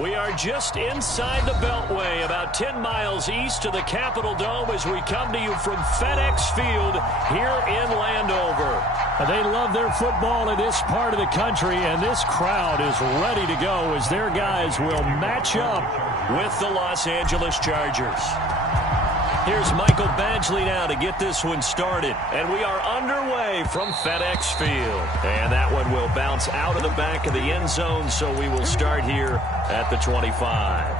We are just inside the Beltway, about 10 miles east of the Capitol Dome as we come to you from FedEx Field here in Landover. They love their football in this part of the country, and this crowd is ready to go as their guys will match up with the Los Angeles Chargers. Here's Michael Badgley now to get this one started. And we are underway from FedEx Field. And that one will bounce out of the back of the end zone, so we will start here at the 25.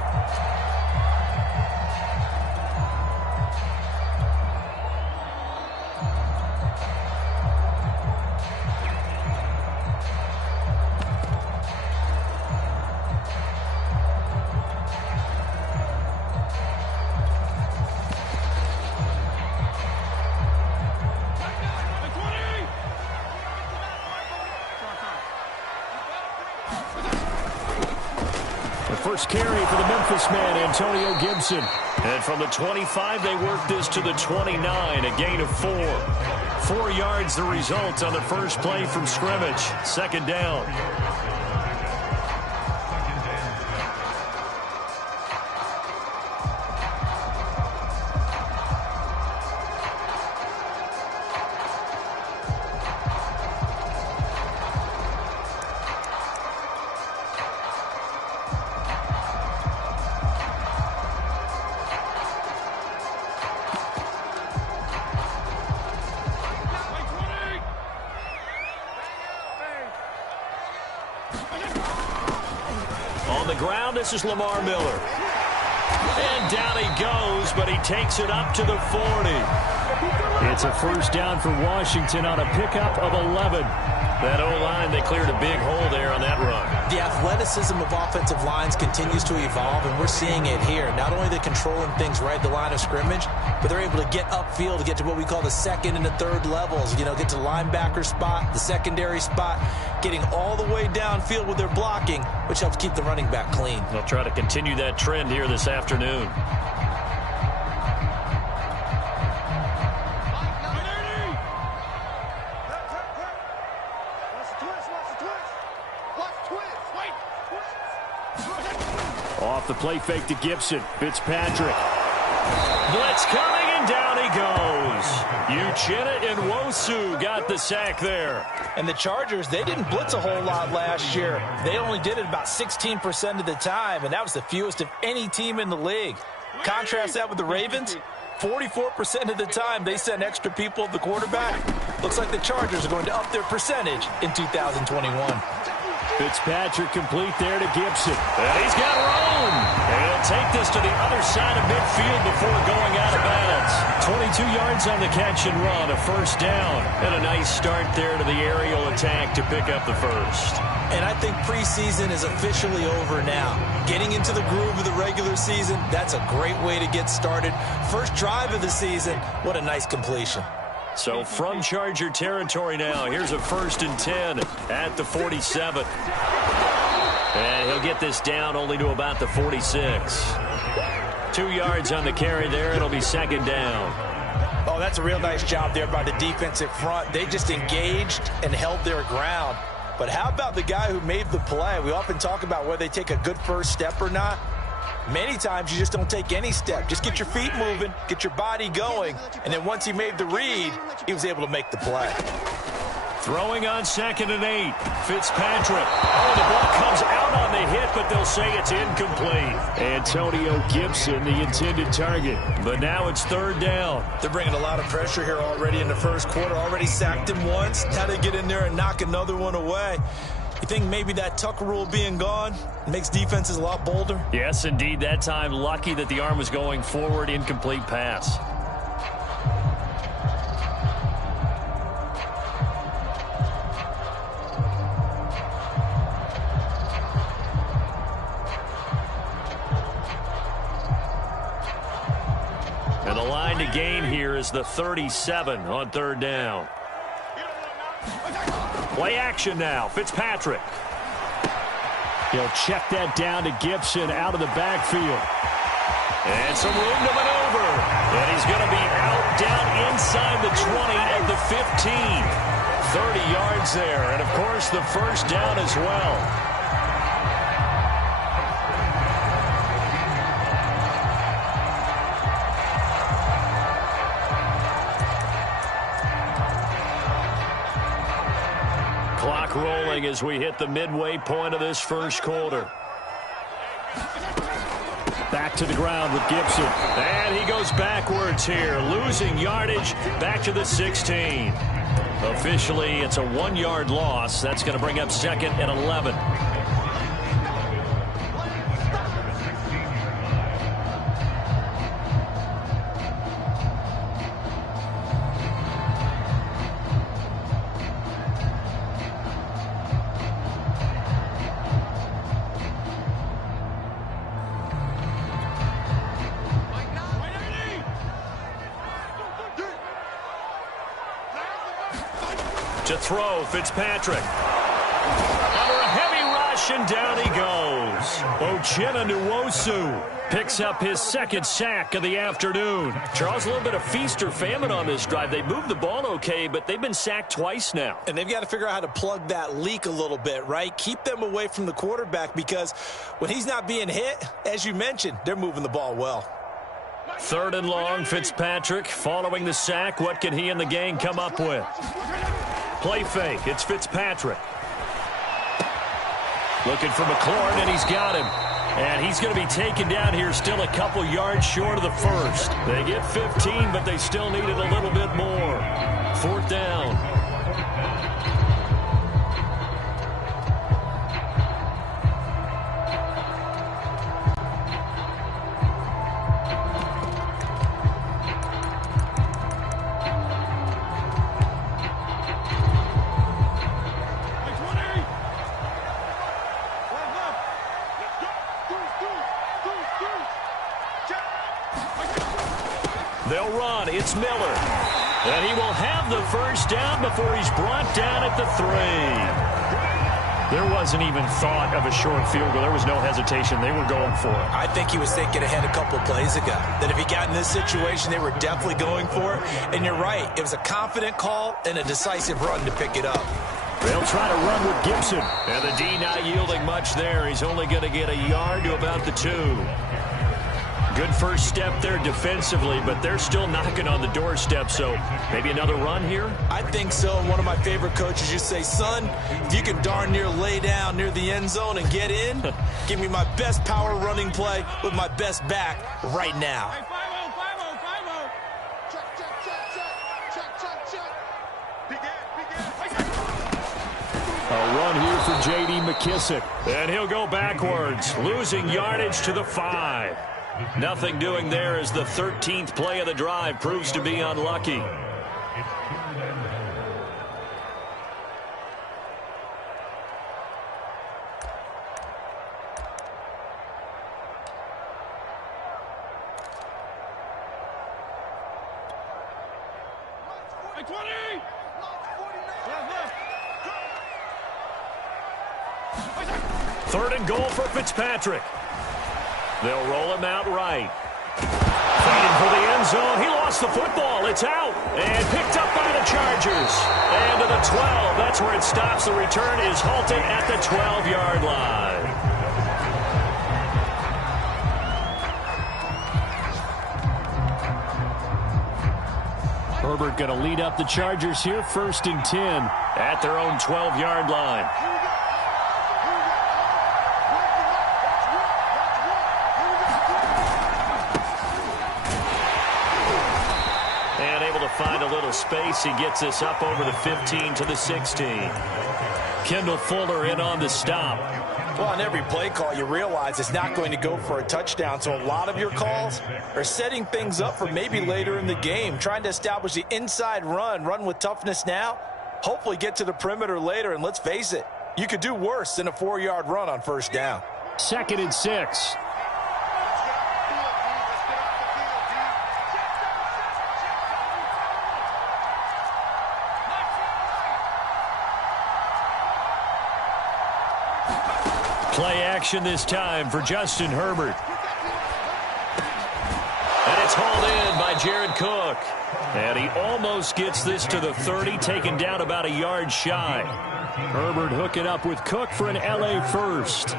First carry for the Memphis man, Antonio Gibson. And from the 25, they work this to the 29, a gain of 4. 4 yards the result on the first play from scrimmage. Second down. On the ground, this is Lamar Miller. And down he goes, but he takes it up to the 40. It's a first down for Washington on a pickup of 11. That O-line, they cleared a big hole there on that run. The athleticism of offensive lines continues to evolve, and we're seeing it here. Not only are they controlling things right at the line of scrimmage, but they're able to get upfield to get to what we call the second and the third levels. You know, get to the linebacker spot, the secondary spot, getting all the way downfield with their blocking, which helps keep the running back clean. They'll try to continue that trend here this afternoon. Off the play fake to Gibson. Fitzpatrick. Blitz coming, and down he goes. Uchenna Nwosu got the sack there. And the Chargers, they didn't blitz a whole lot last year. They only did it about 16% of the time, and that was the fewest of any team in the league. Contrast that with the Ravens. 44% of the time they send extra people at the quarterback. Looks like the Chargers are going to up their percentage in 2021. Fitzpatrick complete there to Gibson. And he's got room. And he'll take this to the other side of midfield before going out of bounds. 22 yards on the catch and run, a first down. And a nice start there to the aerial attack to pick up the first. And I think preseason is officially over now. Getting into the groove of the regular season, that's a great way to get started. First drive of the season, what a nice completion. So from Charger territory now, here's a 1st and 10 at the 47. And he'll get this down only to about the 46. 2 yards on the carry there. It'll be second down. Oh, that's a real nice job there by the defensive front. They just engaged and held their ground. But how about the guy who made the play? We often talk about whether they take a good first step or not. Many times you just don't take any step. Just get your feet moving, get your body going, and then once he made the read, he was able to make the play. Throwing on 2nd and 8. Fitzpatrick. Oh, the ball comes out on the hit, but they'll say it's incomplete. Antonio Gibson, the intended target. But now it's 3rd down. They're bringing a lot of pressure here already in the first quarter. Already sacked him once. Now they get in there and knock another one away. You think maybe that Tucker rule being gone makes defenses a lot bolder? Yes, indeed. That time, lucky that the arm was going forward. Incomplete pass. And the line to gain here is the 37 on 3rd down. Play action now. Fitzpatrick. He'll check that down to Gibson out of the backfield. And some room to maneuver. And he's going to be out down inside the 20 at the 15. 30 yards there. And, of course, the first down as well. clock rolling as we hit the midway point of this first quarter. Back to the ground with Gibson. And he goes backwards here, losing yardage back to the 16. Officially, it's a 1-yard loss. That's going to bring up 2nd and 11. To throw, Fitzpatrick. Under a heavy rush, and down he goes. Uchenna Nwosu picks up his 2nd sack of the afternoon. Charles, a little bit of feast or famine on this drive. They moved the ball okay, but they've been sacked twice now. And they've got to figure out how to plug that leak a little bit, right? Keep them away from the quarterback, because when he's not being hit, as you mentioned, they're moving the ball well. 3rd and long, Fitzpatrick following the sack. What can he and the gang come up with? Play fake. It's Fitzpatrick. Looking for McLaurin, and he's got him. And he's going to be taken down here, still a couple yards short of the first. They get 15, but they still needed a little bit more. 4th down. They'll run. It's Miller. And he will have the first down before he's brought down at the 3. There wasn't even thought of a short field goal. There was no hesitation. They were going for it. I think he was thinking ahead a couple plays ago, that if he got in this situation, they were definitely going for it. And you're right. It was a confident call and a decisive run to pick it up. They'll try to run with Gibson. And the D not yielding much there. He's only going to get a yard to about the 2. Good first step there defensively, but they're still knocking on the doorstep, so maybe another run here? I think so, and one of my favorite coaches used to say, son, if you can darn near lay down near the end zone and get in, give me my best power running play with my best back right now. A run here for J.D. McKissick, and he'll go backwards, losing yardage to the 5. Nothing doing there as the 13th play of the drive proves to be unlucky. Third and goal for Fitzpatrick. They'll roll him out right. Fighting for the end zone. He lost the football. It's out. And picked up by the Chargers. And to the 12. That's where it stops. The return is halted at the 12-yard line. Herbert going to lead up the Chargers here. 1st and 10 at their own 12-yard line. Find a little space. He gets this up over the 15 to the 16. Kendall Fuller in on the stop. Well, on every play call, you realize it's not going to go for a touchdown. So a lot of your calls are setting things up for maybe later in the game, trying to establish the inside run with toughness now, hopefully get to the perimeter later. And let's face it, you could do worse than a 4-yard run on 1st down. 2nd and 6. Play action this time for Justin Herbert. And it's hauled in by Jared Cook. And he almost gets this to the 30, taken down about a yard shy. Herbert hooking up with Cook for an LA first.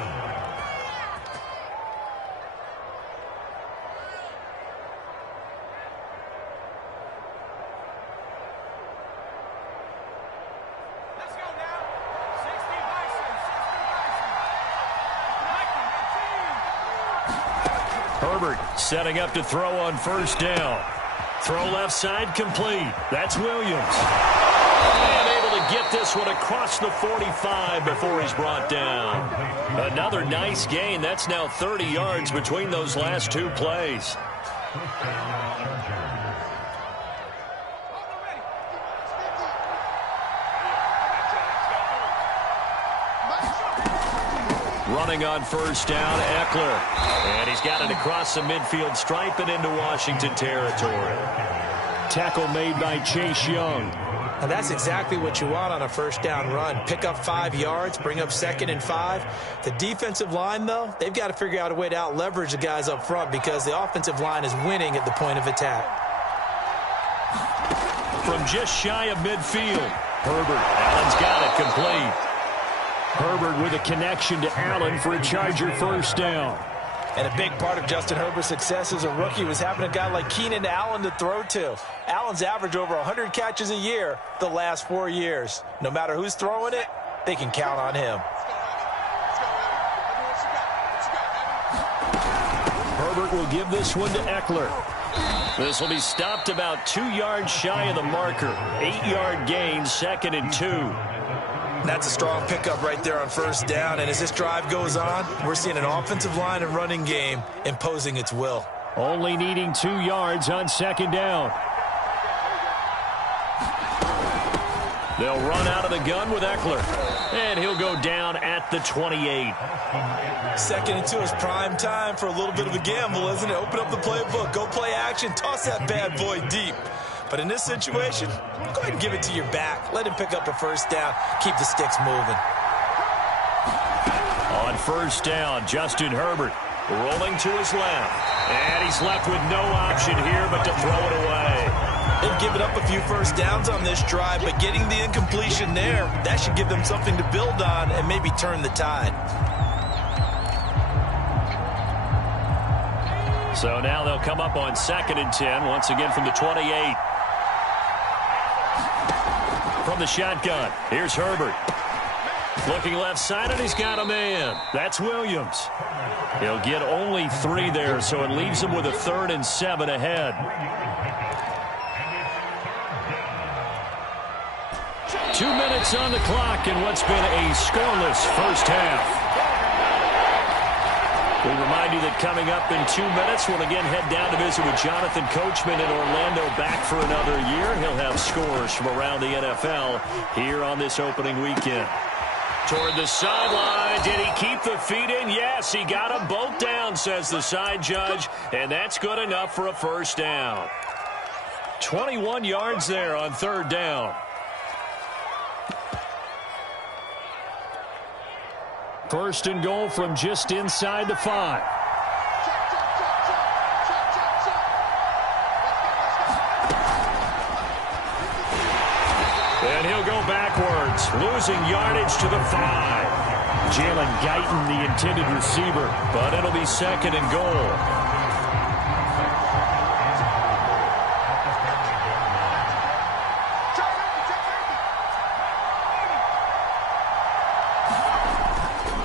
Herbert setting up to throw on first down. Throw left side complete. That's Williams. And able to get this one across the 45 before he's brought down. Another nice gain. That's now 30 yards between those last two plays. Running on first down, Eckler. And he's got it across the midfield stripe and into Washington territory. Tackle made by Chase Young. And that's exactly what you want on a first down run. Pick up 5 yards, bring up 2nd and 5. The defensive line, though, they've got to figure out a way to out-leverage the guys up front because the offensive line is winning at the point of attack. From just shy of midfield, Herbert. Allen's got it complete. Herbert with a connection to Allen for a Charger first down. And a big part of Justin Herbert's success as a rookie was having a guy like Keenan Allen to throw to. Allen's averaged over 100 catches a year the last 4 years. No matter who's throwing it, they can count on him. Herbert will give this one to Eckler. This will be stopped about 2 yards shy of the marker. 8-yard gain, 2nd and 2. That's a strong pickup right there on first down. And as this drive goes on, we're seeing an offensive line and running game imposing its will. Only needing 2 yards on 2nd down. They'll run out of the gun with Eckler. And he'll go down at the 28. 2nd and 2 is prime time for a little bit of a gamble, isn't it? Open up the playbook, go play action, toss that bad boy deep. But in this situation, go ahead and give it to your back. Let him pick up a first down. Keep the sticks moving. On first down, Justin Herbert rolling to his left. And he's left with no option here but to throw it away. They've given up a few first downs on this drive, but getting the incompletion there, that should give them something to build on and maybe turn the tide. So now they'll come up on 2nd and 10, once again from the 28. From the shotgun, here's Herbert. Looking left side, and he's got a man. That's Williams. He'll get only 3 there, so it leaves him with a 3rd and 7 ahead. 2 minutes on the clock in what's been a scoreless first half. We remind you that coming up in 2 minutes, we'll again head down to visit with Jonathan Coachman in Orlando, back for another year. He'll have scores from around the NFL here on this opening weekend. Toward the sideline, did he keep the feet in? Yes, he got them both down, says the side judge, and that's good enough for a first down. 21 yards there on 3rd down. First and goal from just inside the 5. And he'll go backwards, losing yardage to the 5. Jalen Guyton, the intended receiver, but it'll be 2nd and goal.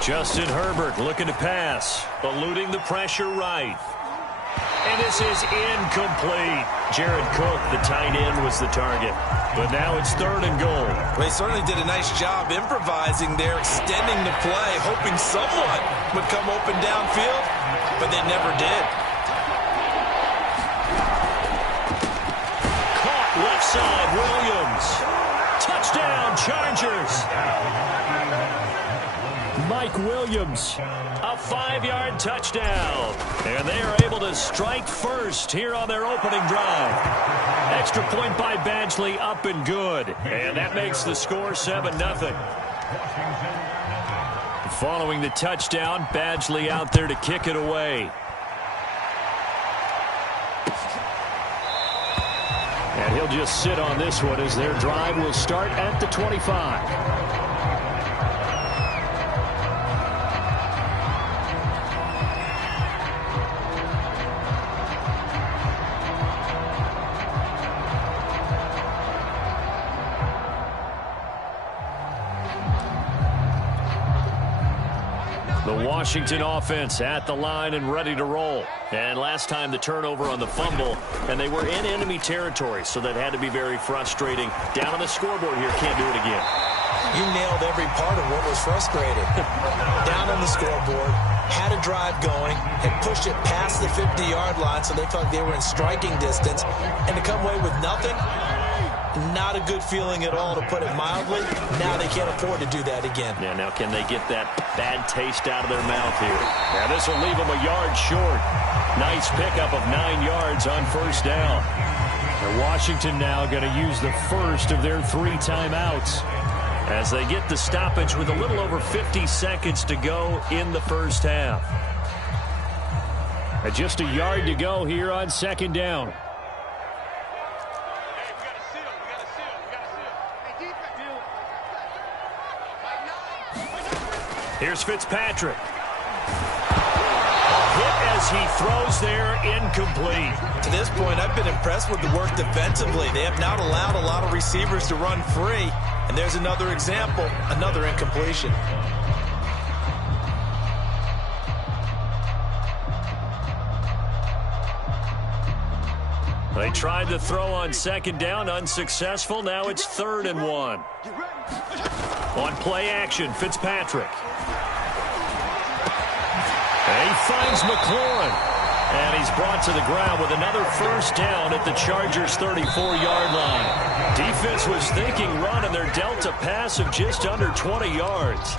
Justin Herbert looking to pass, eluding the pressure right. And this is incomplete. Jared Cook, the tight end, was the target. But now it's 3rd and goal. Well, they certainly did a nice job improvising there, extending the play, hoping someone would come open downfield, but they never did. Caught left side, Williams. Touchdown, Chargers. Mike Williams, a 5-yard touchdown. And they are able to strike first here on their opening drive. Extra point by Badgley, up and good. And that makes the score 7-0. Following the touchdown, Badgley out there to kick it away. And he'll just sit on this one as their drive will start at the 25. The Washington offense at the line and ready to roll. And last time the turnover on the fumble, and they were in enemy territory, so that had to be very frustrating. Down on the scoreboard here, can't do it again. You nailed every part of what was frustrating. Down on the scoreboard, had a drive going, had pushed it past the 50-yard line, so they felt like they were in striking distance, and to come away with nothing, not a good feeling at all, to put it mildly. Now they can't afford to do that again. Yeah, now can they get that bad taste out of their mouth here? Now this will leave them a yard short. Nice pickup of 9 yards on first down. And Washington now going to use the first of their 3 timeouts as they get the stoppage with a little over 50 seconds to go in the first half. And just a yard to go here on second down. Here's Fitzpatrick. A hit as he throws there, incomplete. To this point, I've been impressed with the work defensively. They have not allowed a lot of receivers to run free. And there's another example, another incompletion. They tried to throw on second down, unsuccessful. Now it's 3rd and 1. On play action, Fitzpatrick. And he finds McLaurin. And he's brought to the ground with another first down at the Chargers' 34-yard line. Defense was thinking run, and they're dealt a pass of just under 20 yards.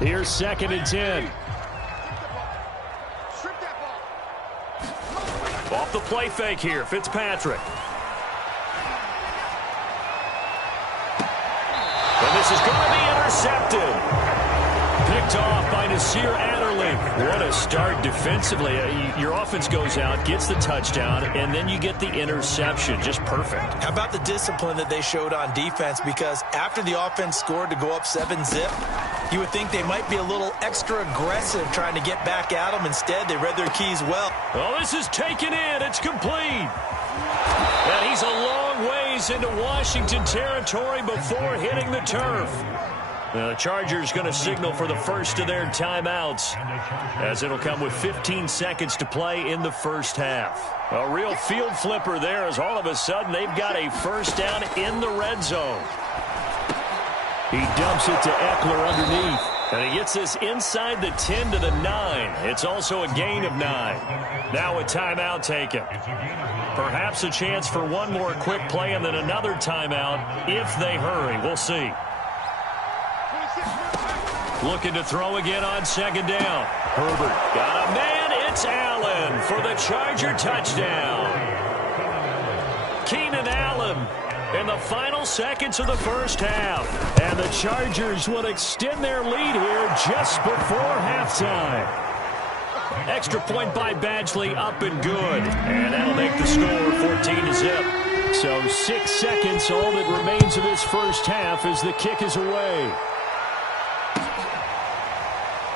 Here's 2nd and 10. Off the play fake here, Fitzpatrick. And this is going to be intercepted. Picked off by Nasir Adderley. What a start defensively. Your offense goes out, gets the touchdown, and then you get the interception. Just perfect. How about the discipline that they showed on defense? Because after the offense scored to go up 7-zip, you would think they might be a little extra aggressive trying to get back at them. Instead, they read their keys well. Oh, this is taken in. It's complete. And he's a long ways into Washington territory before hitting the turf. The Chargers going to signal for the first of their timeouts, as it'll come with 15 seconds to play in the first half. A real field flipper there, as all of a sudden they've got a first down in the red zone. He dumps it to Eckler underneath, and he gets this inside the 10 to the 9. It's also a gain of 9. Now a timeout taken. Perhaps a chance for one more quick play and then another timeout if they hurry. We'll see. Looking to throw again on second down. Herbert got a man. It's Allen for the Charger touchdown. Keenan Allen in the final seconds of the first half. And the Chargers will extend their lead here just before halftime. Extra point by Badgley, up and good. And that'll make the score 14-zip. So 6 seconds, all that remains of this first half as the kick is away.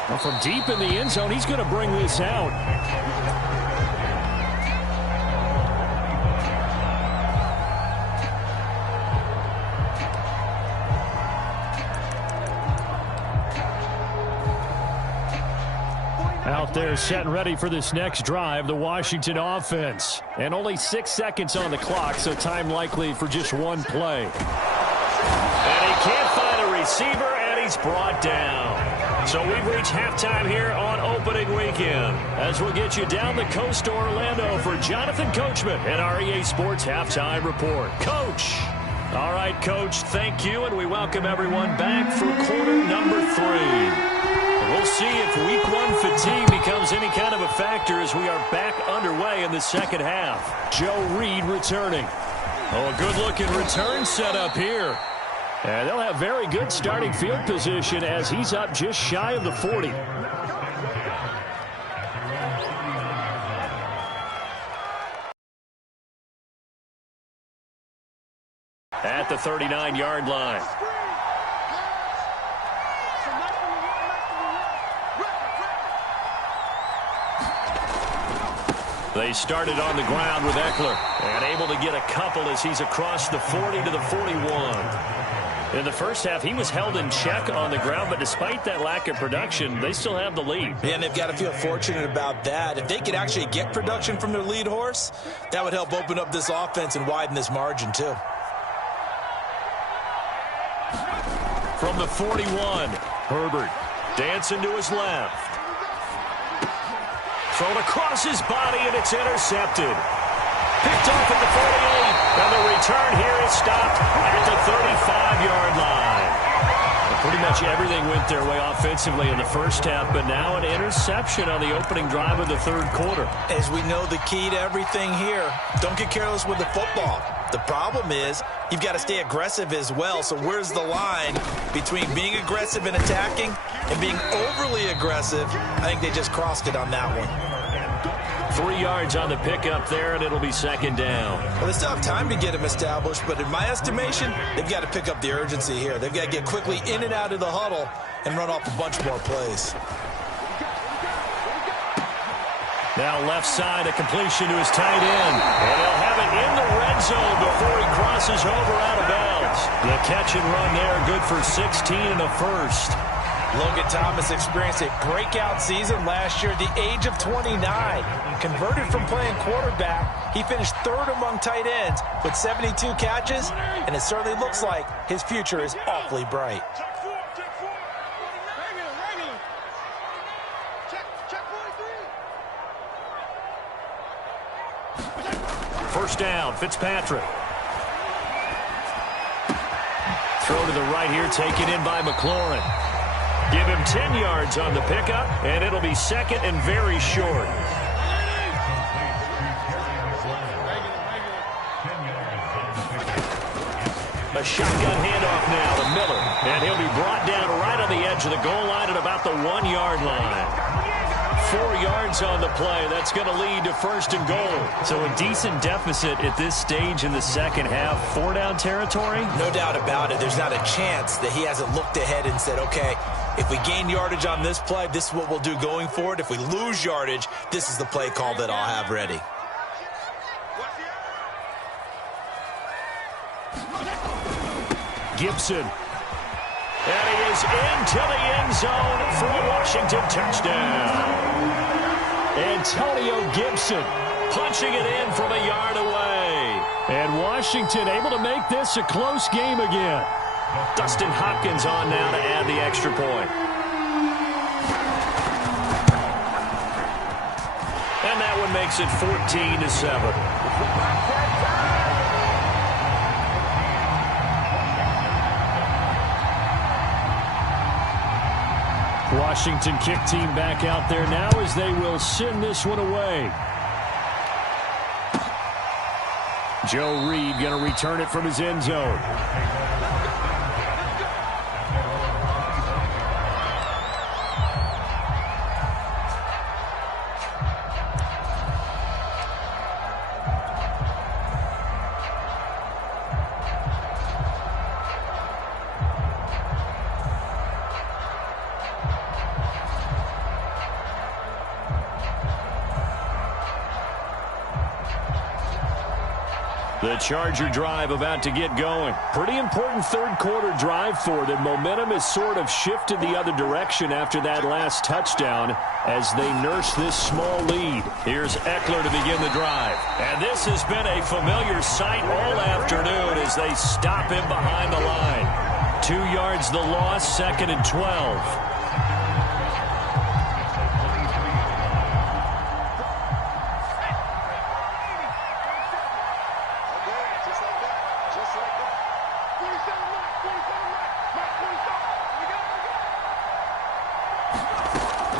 Well, from deep in the end zone, he's going to bring this out. Out there set and ready for this next drive, the Washington offense. And only 6 seconds on the clock, so time likely for just one play. And he can't find a receiver, and he's brought down. So we've reached halftime here on opening weekend, as we'll get you down the coast to Orlando for Jonathan Coachman and our EA Sports Halftime Report. Coach. All right, Coach, thank you, and we welcome everyone back for quarter number 3. We'll see if week 1 fatigue becomes any kind of a factor as we are back underway in the second half. Joe Reed returning. Oh, a good-looking return set up here. And they'll have very good starting field position as he's up just shy of the 40. At the 39-yard line. They started on the ground with Eckler and able to get a couple as he's across the 40 to the 41. In the first half, he was held in check on the ground, but despite that lack of production, they still have the lead. Yeah, and they've got to feel fortunate about that. If they could actually get production from their lead horse, that would help open up this offense and widen this margin, too. From the 41, Herbert dancing to his left. Thrown across his body, and it's intercepted. Picked off at the 48, and the return here is stopped at the 35-yard line. And pretty much everything went their way offensively in the first half, but now an interception on the opening drive of the third quarter. As we know, the key to everything here, don't get careless with the football. The problem is you've got to stay aggressive as well. So where's the line between being aggressive and attacking and being overly aggressive? I think they just crossed it on that one. 3 yards on the pickup there, and it'll be second down. Well, they still have time to get him established, but in my estimation, they've got to pick up the urgency here. They've got to get quickly in and out of the huddle and run off a bunch more plays. Now left side, a completion to his tight end. And he'll have it in the red zone before he crosses over out of bounds. The catch and run there, good for 16 and a first. Logan Thomas experienced a breakout season last year at the age of 29. Converted from playing quarterback, he finished third among tight ends with 72 catches, and it certainly looks like his future is awfully bright. First down, Fitzpatrick. Throw to the right here, taken in by McLaurin. Give him 10 yards on the pickup, and it'll be second and very short. A shotgun handoff now to Miller, and he'll be brought down right on the edge of the goal line at about the 1 yard line. 4 yards on the play. That's going to lead to first and goal. So a decent deficit at this stage in the second half. 4-down territory? No doubt about it. There's not a chance that he hasn't looked ahead and said, okay, if we gain yardage on this play, this is what we'll do going forward. If we lose yardage, this is the play call that I'll have ready. Gibson. And he is into the end zone for a Washington touchdown. Antonio Gibson punching it in from a yard away. And Washington able to make this a close game again. Dustin Hopkins on now to add the extra point. And that one makes it 14-7. Washington kick team back out there now as they will send this one away. Joe Reed going to return it from his end zone. The Charger drive about to get going. Pretty important third quarter drive for them. Momentum has sort of shifted the other direction after that last touchdown as they nurse this small lead. Here's Eckler to begin the drive. And this has been a familiar sight all afternoon as they stop him behind the line. 2 yards the loss, second and 12.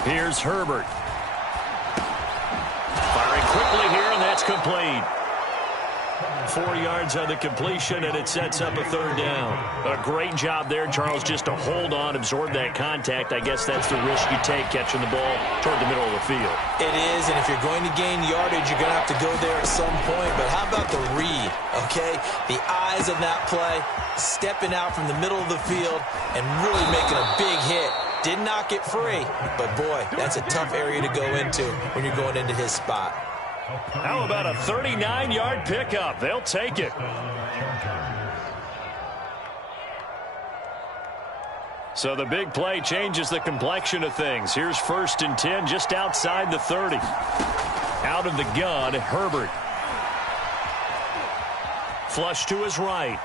Here's Herbert. Firing quickly here, and that's complete. 4 yards on the completion, and it sets up a third down. A great job there, Charles, just to hold on, absorb that contact. I guess that's the risk you take catching the ball toward the middle of the field. It is, and if you're going to gain yardage, you're going to have to go there at some point. But how about the read, okay? The eyes of that play, stepping out from the middle of the field and really making a big hit. Did not get free, but boy, that's a tough area to go into when you're going into his spot. How about a 39-yard pickup? They'll take it. So the big play changes the complexion of things. Here's 1st and 10 just outside the 30. Out of the gun, Herbert. Flush to his right.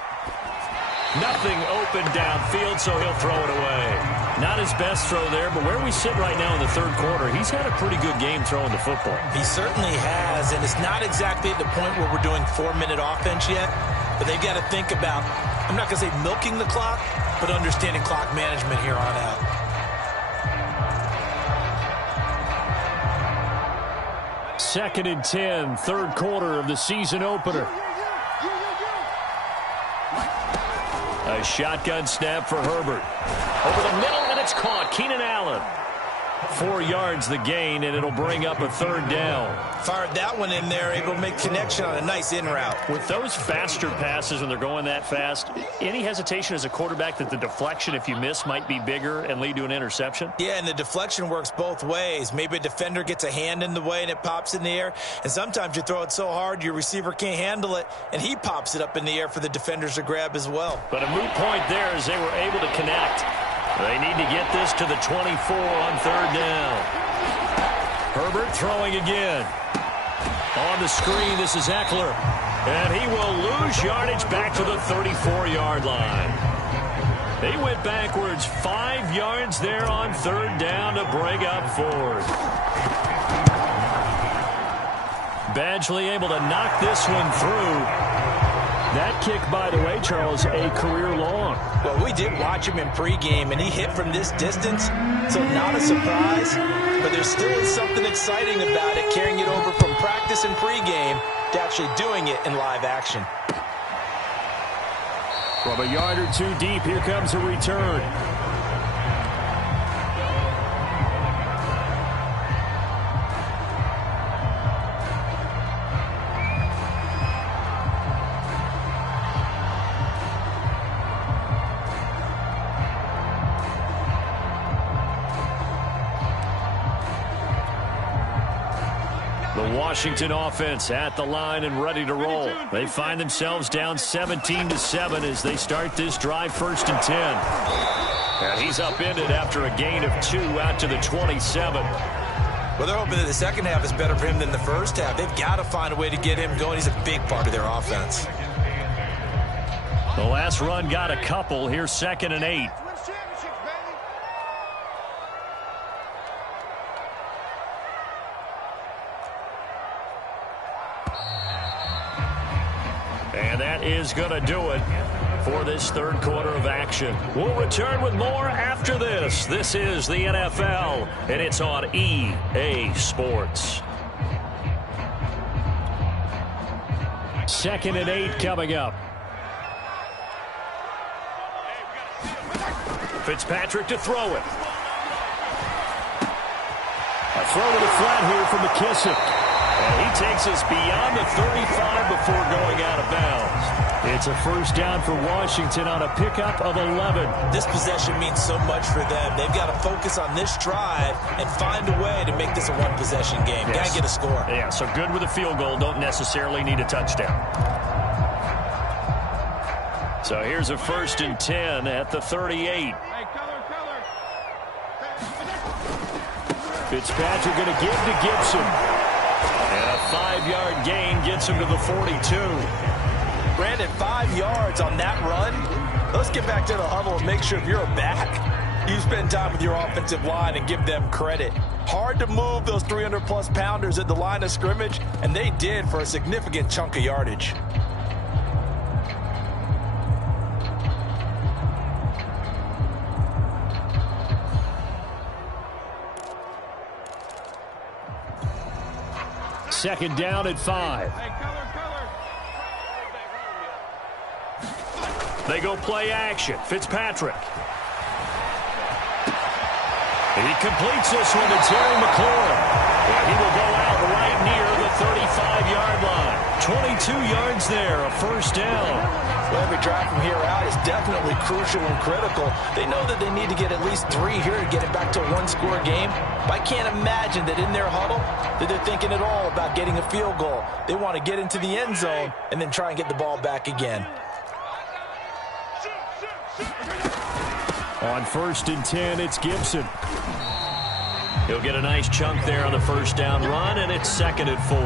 Nothing open downfield, so he'll throw it away. Not his best throw there, but where we sit right now in the 3rd quarter, he's had a pretty good game throwing the football. He certainly has, and it's not exactly at the point where we're doing 4-minute offense yet, but they've got to think about, I'm not going to say milking the clock, but understanding clock management here on out. Second and 10, 3rd quarter of the season opener. A shotgun snap for Herbert. Over the middle, and it's caught. Keenan Allen. 4 yards the gain, and it'll bring up a 3rd down. Fired that one in there, able to make connection on a nice in route. With those faster passes when they're going that fast, any hesitation as a quarterback that the deflection, if you miss, might be bigger and lead to an interception? Yeah, and the deflection works both ways. Maybe a defender gets a hand in the way and it pops in the air, and sometimes you throw it so hard your receiver can't handle it, and he pops it up in the air for the defenders to grab as well. But a moot point there as they were able to connect. They need to get this to the 24 on 3rd down. Herbert throwing again. On the screen, this is Eckler. And he will lose yardage back to the 34-yard line. They went backwards 5 yards there on 3rd down to bring up 4th. Badgley able to knock this one through. That kick, by the way, Charles, a career long. Well, we did watch him in pregame, and he hit from this distance, so not a surprise. But there still is something exciting about it, carrying it over from practice and pregame to actually doing it in live action. From a yard or 2 deep, here comes a return. Washington offense at the line and ready to roll. They find themselves down 17-7 as they start this drive 1st and 10. And he's upended after a gain of 2 out to the 27. Well, they're hoping that the second half is better for him than the first half. They've got to find a way to get him going. He's a big part of their offense. The last run got a couple. Here's 2nd and 8. And that is going to do it for this 3rd quarter of action. We'll return with more after this. This is the NFL, and it's on EA Sports. 2nd and 8 coming up. Fitzpatrick to throw it. A throw to the flat here from McKissick. And he takes us beyond the 35 before going out of bounds. It's a 1st down for Washington on a pickup of 11. This possession means so much for them. They've got to focus on this drive and find a way to make this a 1-possession game. Yes. Got to get a score. Yeah, so good with a field goal. Don't necessarily need a touchdown. So here's a 1st and 10 at the 38. Fitzpatrick going to give to Gibson. And a 5-yard gain gets him to the 42. Brandon, 5 yards on that run. Let's get back to the huddle and make sure if you're a back, you spend time with your offensive line and give them credit. Hard to move those 300-plus pounders at the line of scrimmage, and they did for a significant chunk of yardage. Second down at 5. They go play action. Fitzpatrick. And he completes this one to Terry McLaurin. And he will go out right near the 35-yard line. 22 yards there, a 1st down. Well, every drive from here out is definitely crucial and critical. They know that they need to get at least 3 here to get it back to a 1-score game. But I can't imagine that in their huddle that they're thinking at all about getting a field goal. They want to get into the end zone and then try and get the ball back again. On 1st and 10, it's Gibson. He'll get a nice chunk there on the first down run, and it's 2nd and 4.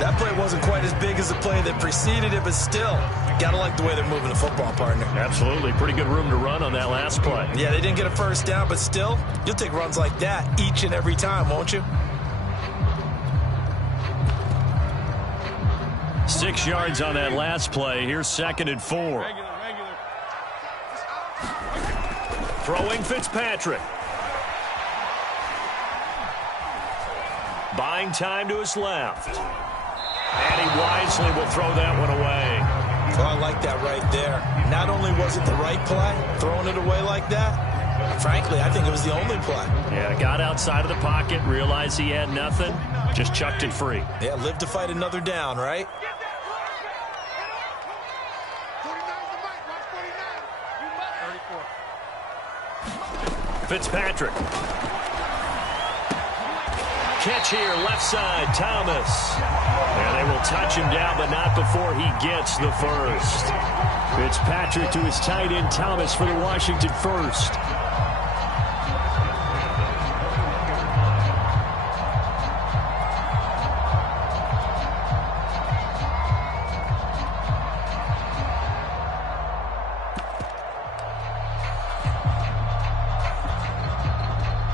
That play wasn't quite as big as the play that preceded it, but still, got to like the way they're moving the football, partner. Absolutely. Pretty good room to run on that last play. Yeah, they didn't get a first down, but still, you'll take runs like that each and every time, won't you? 6 yards on that last play. Here's 2nd and 4. Throwing Fitzpatrick. Buying time to his left. And he wisely will throw that one away. Oh, I like that right there. Not only was it the right play, throwing it away like that, frankly, I think it was the only play. Yeah, got outside of the pocket, realized he had nothing, just chucked it free. Yeah, live to fight another down, right? Fitzpatrick. Catch here, left side, Thomas. And they will touch him down, but not before he gets the first. Fitzpatrick to his tight end, Thomas, for the Washington first.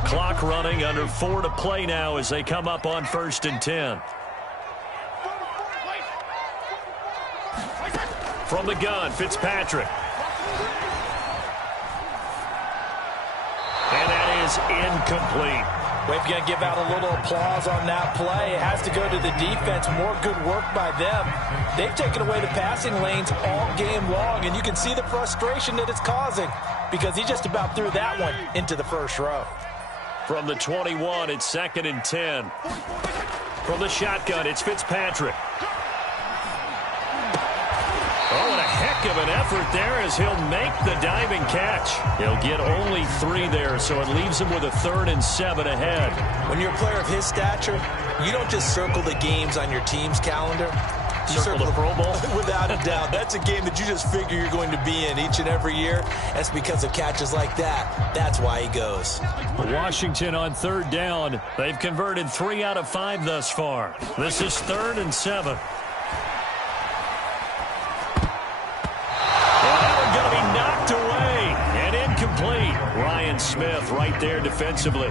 Clock running, under 4 to play now as they come up on 1st and 10. From the gun, Fitzpatrick. And that is incomplete. We're going to give out a little applause on that play. It has to go to the defense. More good work by them. They've taken away the passing lanes all game long, and you can see the frustration that it's causing because he just about threw that one into the first row. From the 21, it's 2nd and 10. From the shotgun, it's Fitzpatrick. Oh, and a heck of an effort there as he'll make the diving catch. He'll get only 3 there, so it leaves him with a 3rd and 7 ahead. When you're a player of his stature, you don't just circle the games on your team's calendar. You circle the Pro Bowl? Without a doubt. That's a game that you just figure you're going to be in each and every year. That's because of catches like that. That's why he goes. Washington on 3rd down. They've converted 3 out of 5 thus far. This is 3rd and 7. And that one going to be knocked away and incomplete. Ryan Smith right there defensively.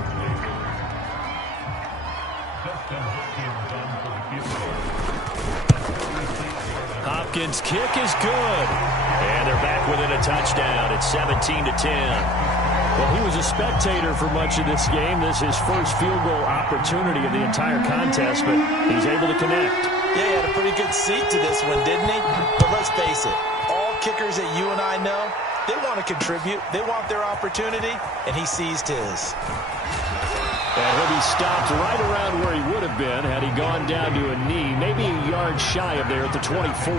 Hopkins' kick is good. And they're back within a touchdown. It's 17 to 10. Well, he was a spectator for much of this game. This is his first field goal opportunity of the entire contest, but he's able to connect. Yeah, he had a pretty good seat to this one, didn't he? But let's face it, all kickers that you and I know, they want to contribute. They want their opportunity, and he seized his. And he'll be stopped right around where he would have been had he gone down to a knee, maybe a yard shy of there at the 24.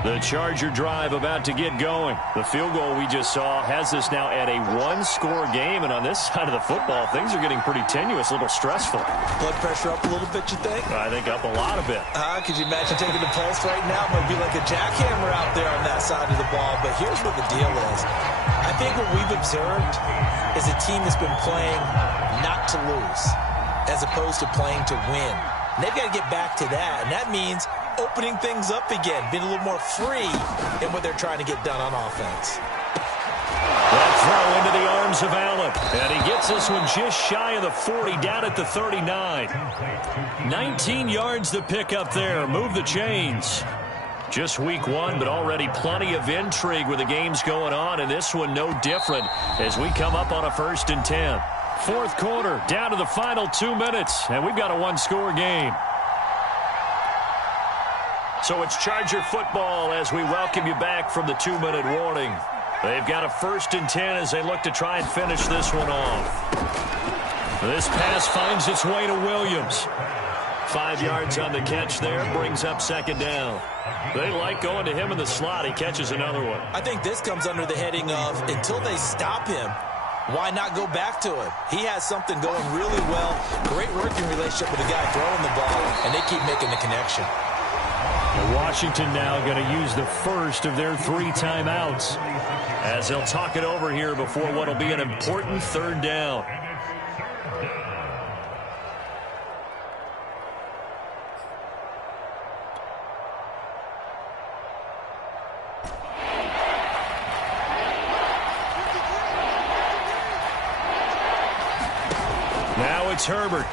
The Charger drive about to get going. The field goal we just saw has us now at a 1-score game, and on this side of the football, things are getting pretty tenuous, a little stressful. Blood pressure up a little bit, you think? I think up a lot of it. Could you imagine taking the pulse right now? It might be like a jackhammer out there on that side of the ball, but here's what the deal is. I think what we've observed is a team that's been playing not to lose as opposed to playing to win. And they've got to get back to that, and that means opening things up again, being a little more free in what they're trying to get done on offense. That throw into the arms of Allen. And he gets this one just shy of the 40, down at the 39. 19 yards to pick up there. Move the chains. Just week 1, but already plenty of intrigue with the games going on, and this one no different as we come up on a 1st and 10. 4th quarter, down to the final 2 minutes, and we've got a 1-score game. So it's Charger football as we welcome you back from the 2-minute warning. They've got a 1st and 10 as they look to try and finish this one off. This pass finds its way to Williams. 5 yards on the catch there, brings up 2nd down. They like going to him in the slot. He catches another one. I think this comes under the heading of until they stop him, why not go back to him? He has something going really well. Great working relationship with the guy throwing the ball, and they keep making the connection. Washington now going to use the first of their 3 timeouts as they'll talk it over here before what will be an important 3rd down. Now it's Herbert.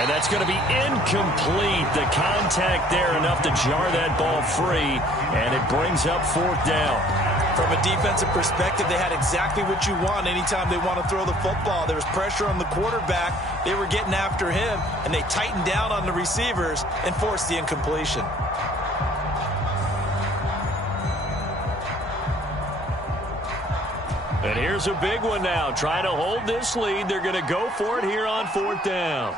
And that's going to be incomplete. The contact there enough to jar that ball free, and it brings up 4th down. From a defensive perspective, they had exactly what you want anytime they want to throw the football. There was pressure on the quarterback. They were getting after him, and they tightened down on the receivers and forced the incompletion. And here's a big one now. Trying to hold this lead. They're going to go for it here on 4th down.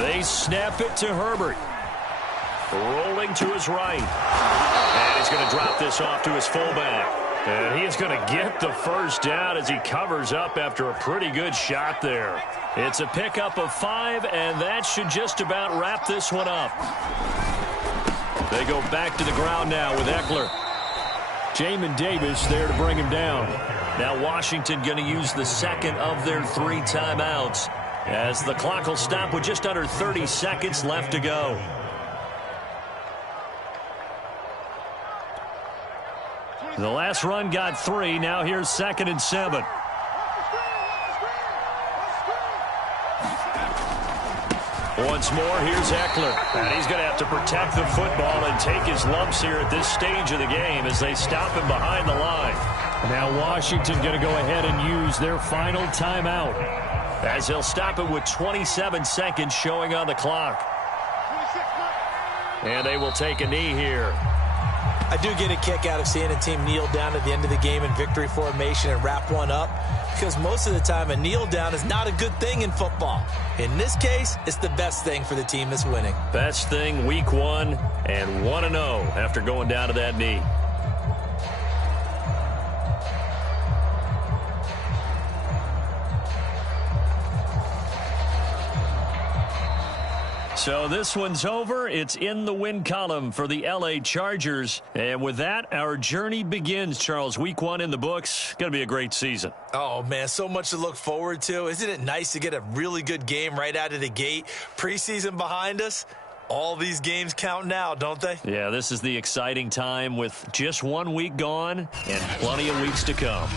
They snap it to Herbert. Rolling to his right. And he's going to drop this off to his fullback. And he is going to get the 1st down as he covers up after a pretty good shot there. It's a pickup of 5, and that should just about wrap this one up. They go back to the ground now with Eckler. Jamin Davis there to bring him down. Now Washington going to use the 2nd of their 3 timeouts as the clock will stop with just under 30 seconds left to go. The last run got 3. Now here's 2nd and 7. Once more, here's Eckler. And he's going to have to protect the football and take his lumps here at this stage of the game as they stop him behind the line. Now Washington going to go ahead and use their final timeout as they'll stop it with 27 seconds showing on the clock. And they will take a knee here. I do get a kick out of seeing a team kneel down at the end of the game in victory formation and wrap one up, because most of the time a kneel down is not a good thing in football. In this case, it's the best thing for the team that's winning. Best thing week 1 and 1-0 after going down to that knee. So this one's over. It's in the win column for the LA Chargers. And with that, our journey begins, Charles. Week 1 in the books. Going to be a great season. Oh, man, so much to look forward to. Isn't it nice to get a really good game right out of the gate? Preseason behind us. All these games count now, don't they? Yeah, this is the exciting time with just 1 week gone and plenty of weeks to come.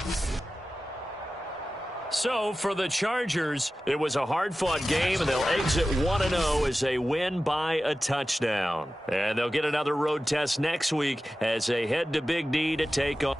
So, for the Chargers, it was a hard-fought game, and they'll exit 1-0 as they win by a touchdown. And they'll get another road test next week as they head to Big D to take on